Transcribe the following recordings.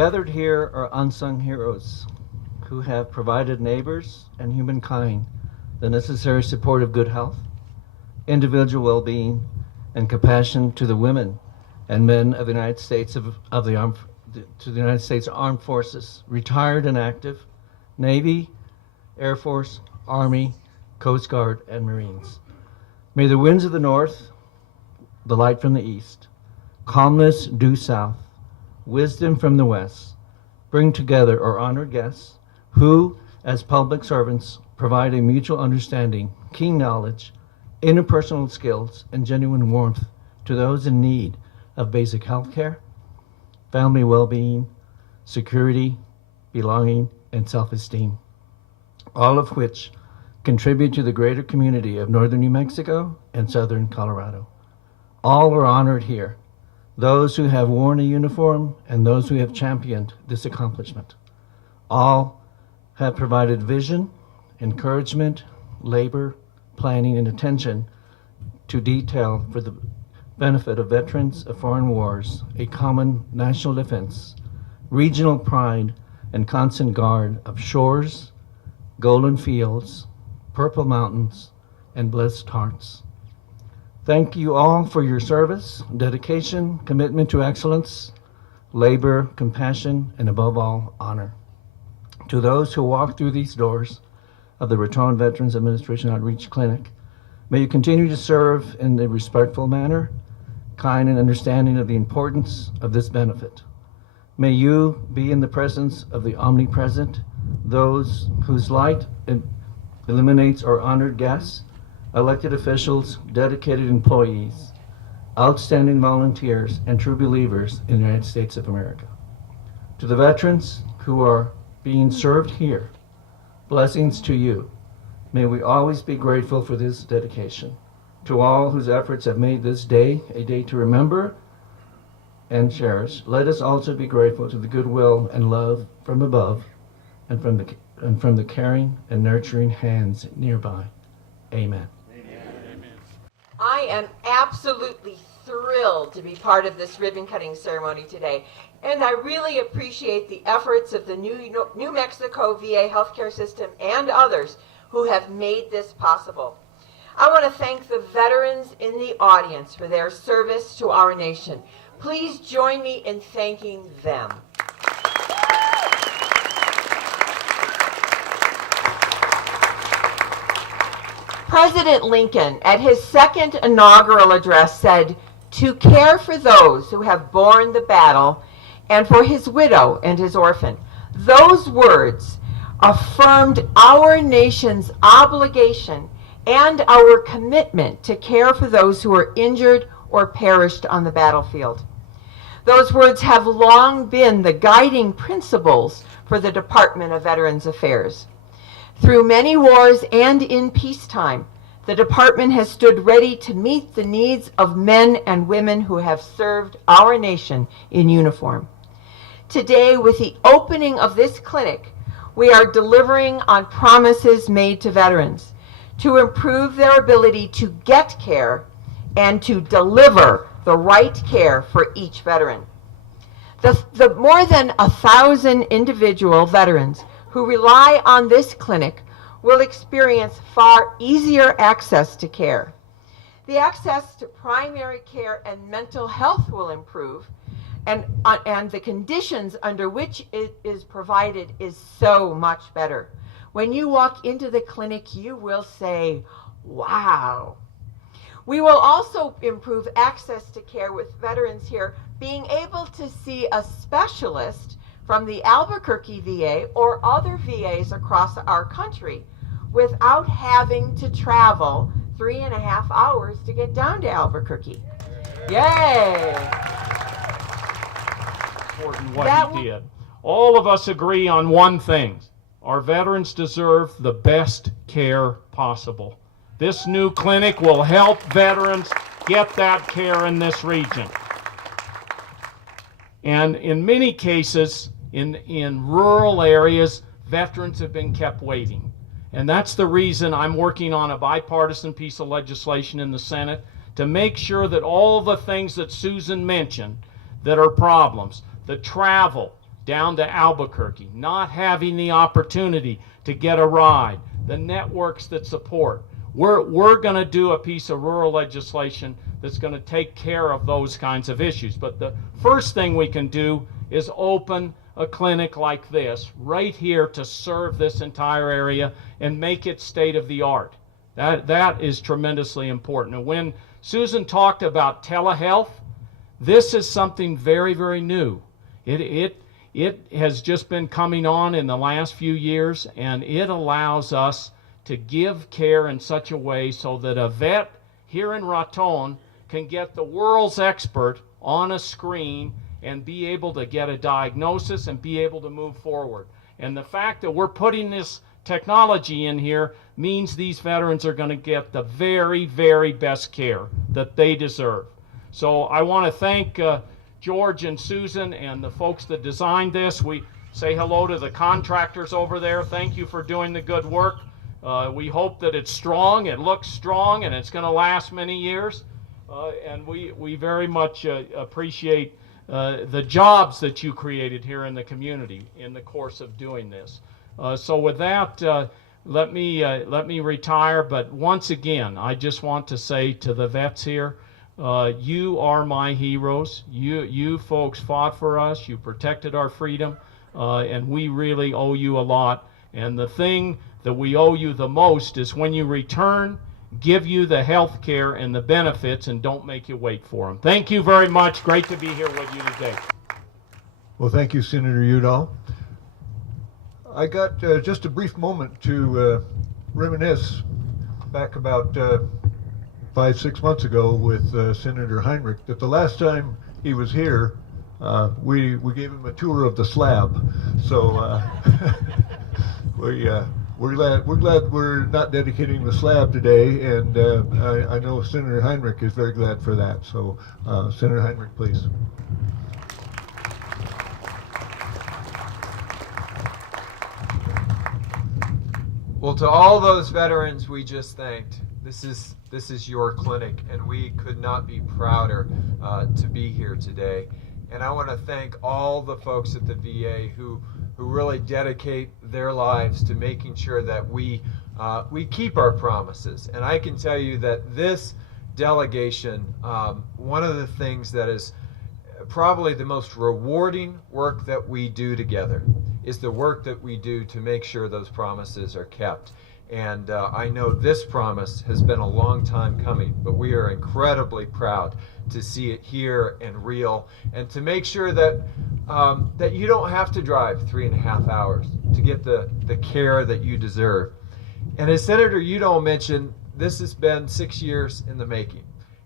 Gathered here are unsung heroes who have provided neighbors and humankind the necessary support of good health, individual well-being, and compassion to the women and men of the United States to the United States Armed Forces, retired and active, Navy, Air Force, Army, Coast Guard, and Marines. May the winds of the north, the light from the east, calmness due south, wisdom from the west, bring together our honored guests who, as public servants, provide a mutual understanding, keen knowledge, interpersonal skills, and genuine warmth to those in need of basic health care, family well-being, security, belonging, and self-esteem, all of which contribute to the greater community of northern New Mexico and southern Colorado. All are honored here, those who have worn a uniform and those who have championed this accomplishment. All have provided vision, encouragement, labor, planning, and attention to detail for the benefit of veterans of foreign wars, a common national defense, regional pride, and constant guard of shores, golden fields, purple mountains, and blessed hearts. Thank you all for your service, dedication, commitment to excellence, labor, compassion, and above all, honor. To those who walk through these doors of the Raton Veterans Administration Outreach Clinic, may you continue to serve in a respectful manner, kind and understanding of the importance of this benefit. May you be in the presence of the omnipresent, those whose light illuminates our honored guests, elected officials, dedicated employees, outstanding volunteers, and true believers in the United States of America. To the veterans who are being served here, blessings to you. May we always be grateful for this dedication. To all whose efforts have made this day a day to remember and cherish, let us also be grateful to the goodwill and love from above and from the caring and nurturing hands nearby. Amen. I am absolutely thrilled to be part of this ribbon cutting ceremony today, and I really appreciate the efforts of the New Mexico VA healthcare system and others who have made this possible. I want to thank the veterans in the audience for their service to our nation. Please join me in thanking them. President Lincoln, at his second inaugural address, said, "To care for those who have borne the battle and for his widow and his orphan." Those words affirmed our nation's obligation and our commitment to care for those who are injured or perished on the battlefield. Those words have long been the guiding principles for the Department of Veterans Affairs. Through many wars and in peacetime, the department has stood ready to meet the needs of men and women who have served our nation in uniform. Today, with the opening of this clinic, we are delivering on promises made to veterans to improve their ability to get care and to deliver the right care for each veteran. The more than 1,000 individual veterans who rely on this clinic will experience far easier access to care. The access to primary care and mental health will improve, and the conditions under which it is provided is so much better. When you walk into the clinic, you will say, wow. We will also improve access to care with veterans here being able to see a specialist from the Albuquerque VA or other VAs across our country without having to travel 3.5 hours to get down to Albuquerque. Yay! Important what he did. All of us agree on one thing. Our veterans deserve the best care possible. This new clinic will help veterans get that care in this region. And in many cases, in rural areas, veterans have been kept waiting. And that's the reason I'm working on a bipartisan piece of legislation in the Senate to make sure that all the things that Susan mentioned that are problems, the travel, down to Albuquerque, not having the opportunity to get a ride, the networks that support. We're going to do a piece of rural legislation that's going to take care of those kinds of issues. But the first thing we can do is open a clinic like this right here to serve this entire area and make it state of the art. That is tremendously important. And when Susan talked about telehealth, this is something very, very new. It has just been coming on in the last few years, and it allows us to give care in such a way so that a vet here in Raton can get the world's expert on a screen and be able to get a diagnosis and be able to move forward. And the fact that we're putting this technology in here means these veterans are going to get the very, very best care that they deserve. So I want to thank George and Susan and the folks that designed this. We say hello to the contractors over there. Thank you for doing the good work. We hope that it's strong, it looks strong, and it's going to last many years. And we very much appreciate the jobs that you created here in the community in the course of doing this. So with that, let me retire. But once again, I just want to say to the vets here, you are my heroes. You folks fought for us. You protected our freedom, and we really owe you a lot. And the thing that we owe you the most is when you return, give you the health care and the benefits, and don't make you wait for them. Thank you very much. Great to be here with you today. Well, thank you, Senator Udall. I got just a brief moment to reminisce back about 5-6 months ago with Senator Heinrich that the last time he was here, we gave him a tour of the slab. So we're glad we're not dedicating the slab today, and I know Senator Heinrich is very glad for that. So Senator Heinrich, please. Well, to all those veterans we just thanked, this is your clinic, and we could not be prouder to be here today. And I want to thank all the folks at the VA who really dedicate their lives to making sure that we keep our promises. And I can tell you that this delegation, one of the things that is probably the most rewarding work that we do together is the work that we do to make sure those promises are kept. And I know this promise has been a long time coming, but we are incredibly proud to see it here and real, and to make sure that that you don't have to drive 3.5 hours to get the care that you deserve. And as Senator Udall mentioned, this has been 6 years in the making.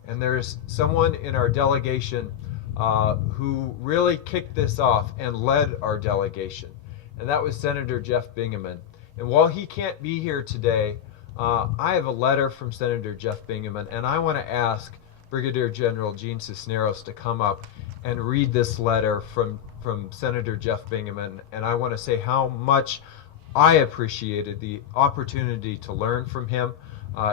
And there's someone in our delegation who really kicked this off and led our delegation. And that was Senator Jeff Bingaman. And while he can't be here today, I have a letter from Senator Jeff Bingaman, and I want to ask Brigadier General Gene Sisneros to come up and read this letter from Senator Jeff Bingaman. And I want to say how much I appreciated the opportunity to learn from him.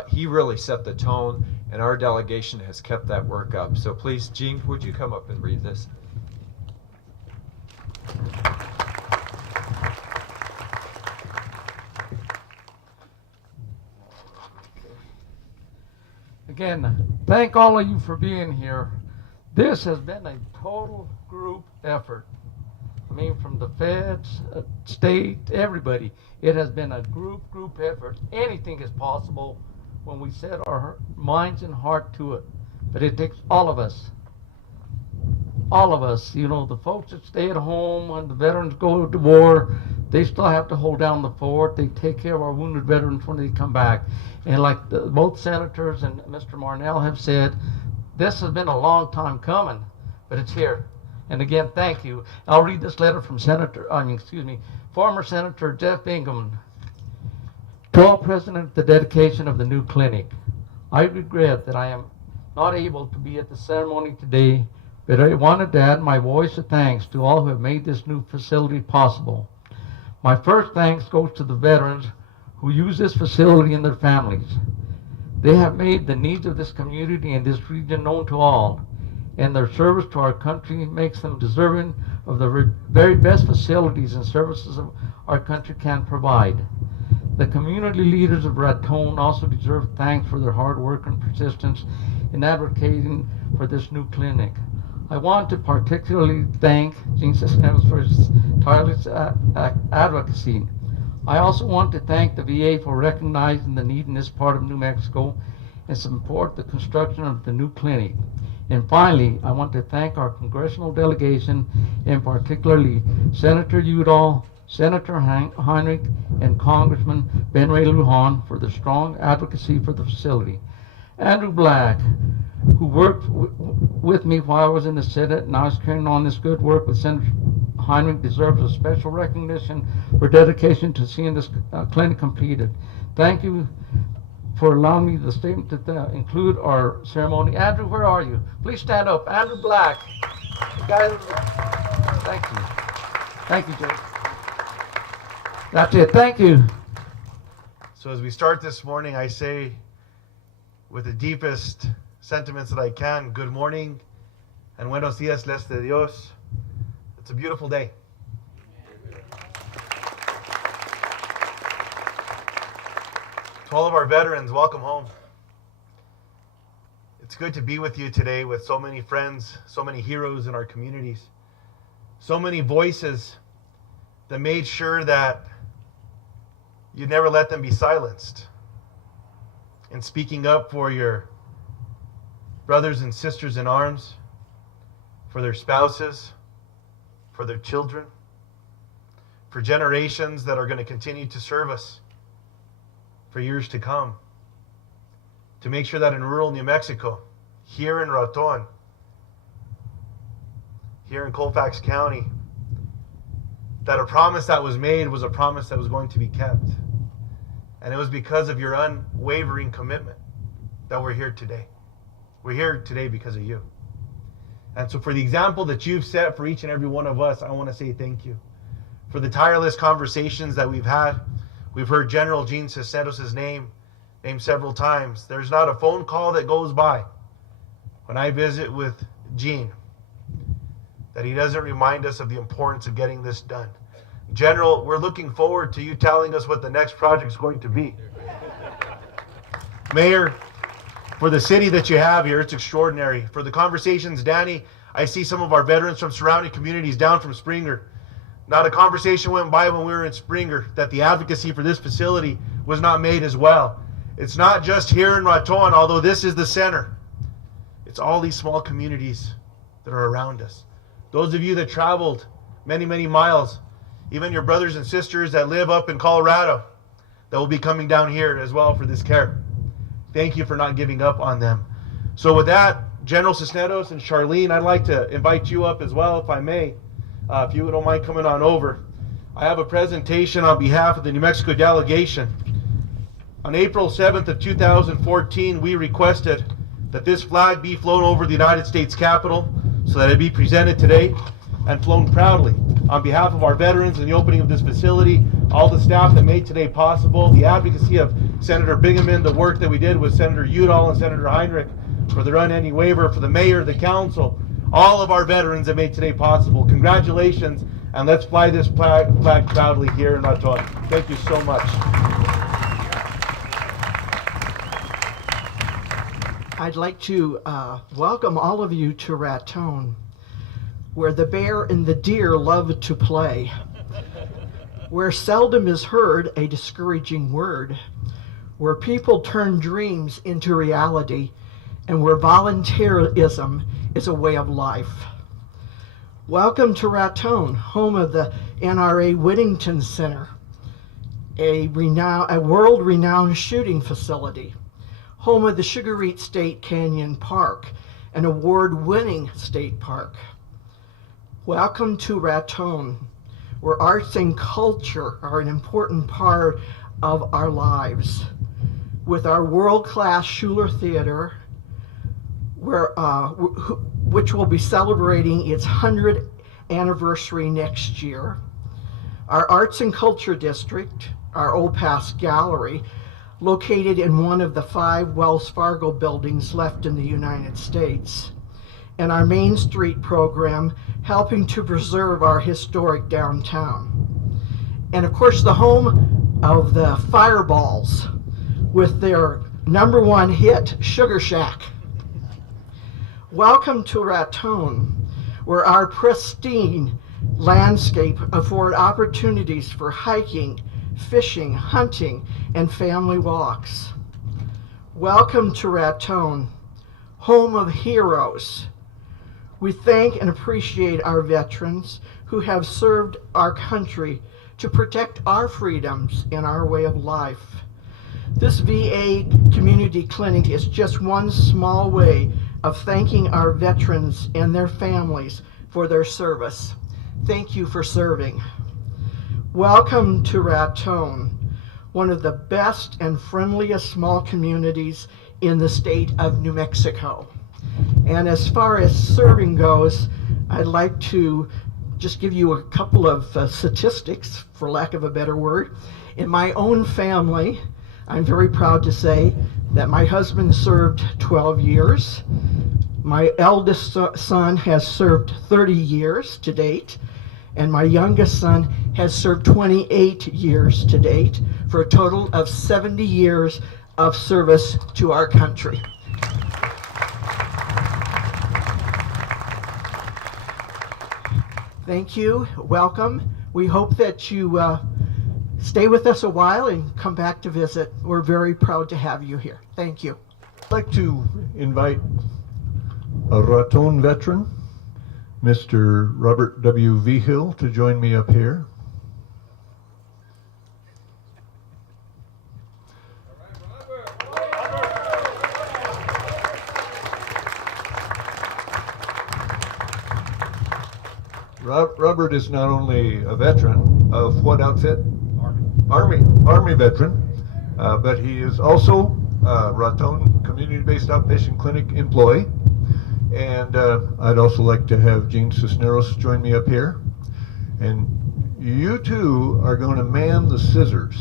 He really set the tone, and our delegation has kept that work up. So please, Gene, would you come up and read this? Again, thank all of you for being here. This has been a total group effort. I mean, from the feds, state, everybody. It has been a group effort. Anything is possible when we set our minds and heart to it. But it takes all of us. All of us. You know, the folks that stay at home when the veterans go to war, they still have to hold down the fort. They take care of our wounded veterans when they come back. And like both senators and Mr. Marnell have said, this has been a long time coming, but it's here. And again, thank you. I'll read this letter from former Senator Jeff Bingaman. To all present at the dedication of the new clinic, I regret that I am not able to be at the ceremony today, but I wanted to add my voice of thanks to all who have made this new facility possible. My first thanks goes to the veterans who use this facility and their families. They have made the needs of this community and this region known to all, and their service to our country makes them deserving of the very best facilities and services our country can provide. The community leaders of Raton also deserve thanks for their hard work and persistence in advocating for this new clinic. I want to particularly thank Gene Sisneros for his tireless advocacy. I also want to thank the VA for recognizing the need in this part of New Mexico and support the construction of the new clinic. And finally, I want to thank our congressional delegation, and particularly Senator Udall, Senator Heinrich, and Congressman Ben Ray Lujan for their strong advocacy for the facility. Andrew Black, who worked with me while I was in the Senate, and I was carrying on this good work with Senator Heinrich, deserves a special recognition for dedication to seeing this clinic completed. Thank you for allowing me the statement to include our ceremony. Andrew, where are you? Please stand up. Andrew Black. The guy thank you. Thank you, Jay. That's it. Thank you. So as we start this morning, I say with the deepest sentiments that I can, good morning and buenos dias, les de Dios. It's a beautiful day. To all of our veterans, welcome home. It's good to be with you today with so many friends, so many heroes in our communities, so many voices that made sure that you never let them be silenced in speaking up for your brothers and sisters in arms, for their spouses, for their children, for generations that are going to continue to serve us for years to come, to make sure that in rural New Mexico, here in Raton, here in Colfax County, that a promise that was made was a promise that was going to be kept. And it was because of your unwavering commitment that we're here today. We're here today because of you. And so for the example that you've set for each and every one of us, I want to say thank you. For the tireless conversations that we've had, we've heard General Gene Sisneros' name named several times. There's not a phone call that goes by when I visit with Gene that he doesn't remind us of the importance of getting this done. General, we're looking forward to you telling us what the next project is going to be. Mayor, for the city that you have here, it's extraordinary. For the conversations, Danny, I see some of our veterans from surrounding communities down from Springer. Not a conversation went by when we were in Springer that the advocacy for this facility was not made as well. It's not just here in Raton, although this is the center. It's all these small communities that are around us. Those of you that traveled many, many miles, even your brothers and sisters that live up in Colorado, that will be coming down here as well for this care. Thank you for not giving up on them. So with that, General Sisneros and Charlene, I'd like to invite you up as well, if I may, if you don't mind coming on over. I have a presentation on behalf of the New Mexico delegation. On April 7th of 2014, we requested that this flag be flown over the United States Capitol so that it be presented today and flown proudly on behalf of our veterans in the opening of this facility, all the staff that made today possible, the advocacy of Senator Bingaman, the work that we did with Senator Udall and Senator Heinrich for their unending waiver, for the mayor, the council, all of our veterans that made today possible. Congratulations, and let's fly this flag proudly here in Raton. Thank you so much. I'd like to welcome all of you to Raton, where the bear and the deer love to play, where seldom is heard a discouraging word, where people turn dreams into reality, and where volunteerism is a way of life. Welcome to Raton, home of the NRA Whittington Center, a world-renowned shooting facility, home of the Sugar Eat State Canyon Park, an award-winning state park. Welcome to Raton, where arts and culture are an important part of our lives. With our world-class Schuler Theater, which will be celebrating its 100th anniversary next year. Our Arts and Culture District, our Old Pass Gallery, located in one of the 5 Wells Fargo buildings left in the United States. and our Main Street program, helping to preserve our historic downtown. And of course, the home of the Fireballs with their #1 hit, Sugar Shack. Welcome to Raton, where our pristine landscape afford opportunities for hiking, fishing, hunting, and family walks. Welcome to Raton, home of heroes. We thank and appreciate our veterans who have served our country to protect our freedoms and our way of life. This VA community clinic is just one small way of thanking our veterans and their families for their service. Thank you for serving. Welcome to Raton, one of the best and friendliest small communities in the state of New Mexico. And as far as serving goes, I'd like to just give you a couple of statistics, for lack of a better word. In my own family, I'm very proud to say that my husband served 12 years. My eldest son has served 30 years to date, and my youngest son has served 28 years to date, for a total of 70 years of service to our country. Thank you. Welcome. We hope that you stay with us a while and come back to visit. We're very proud to have you here. Thank you. I'd like to invite a Raton veteran, Mr. Robert W. Vigil, to join me up here. Robert is not only a veteran of what outfit? Army veteran, but he is also a Raton community-based outpatient clinic employee. And I'd also like to have Gene Sisneros join me up here. And you two are going to man the scissors.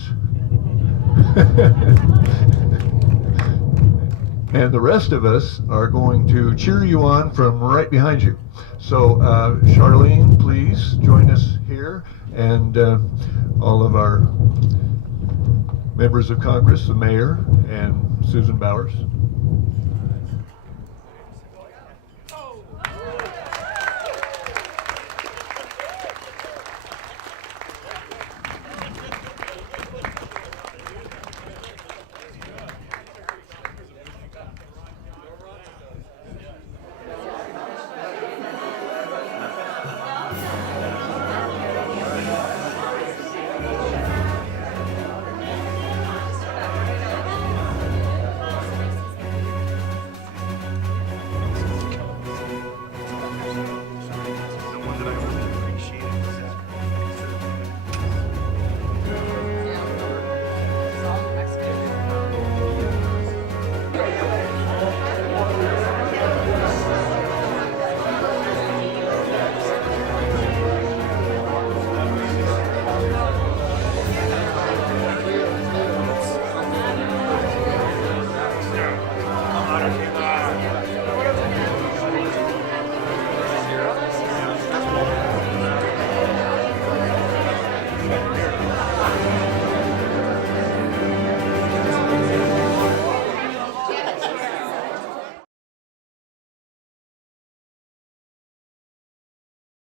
And the rest of us are going to cheer you on from right behind you. So Charlene, please join us here, and all of our members of Congress, the mayor, and Susan Bowers.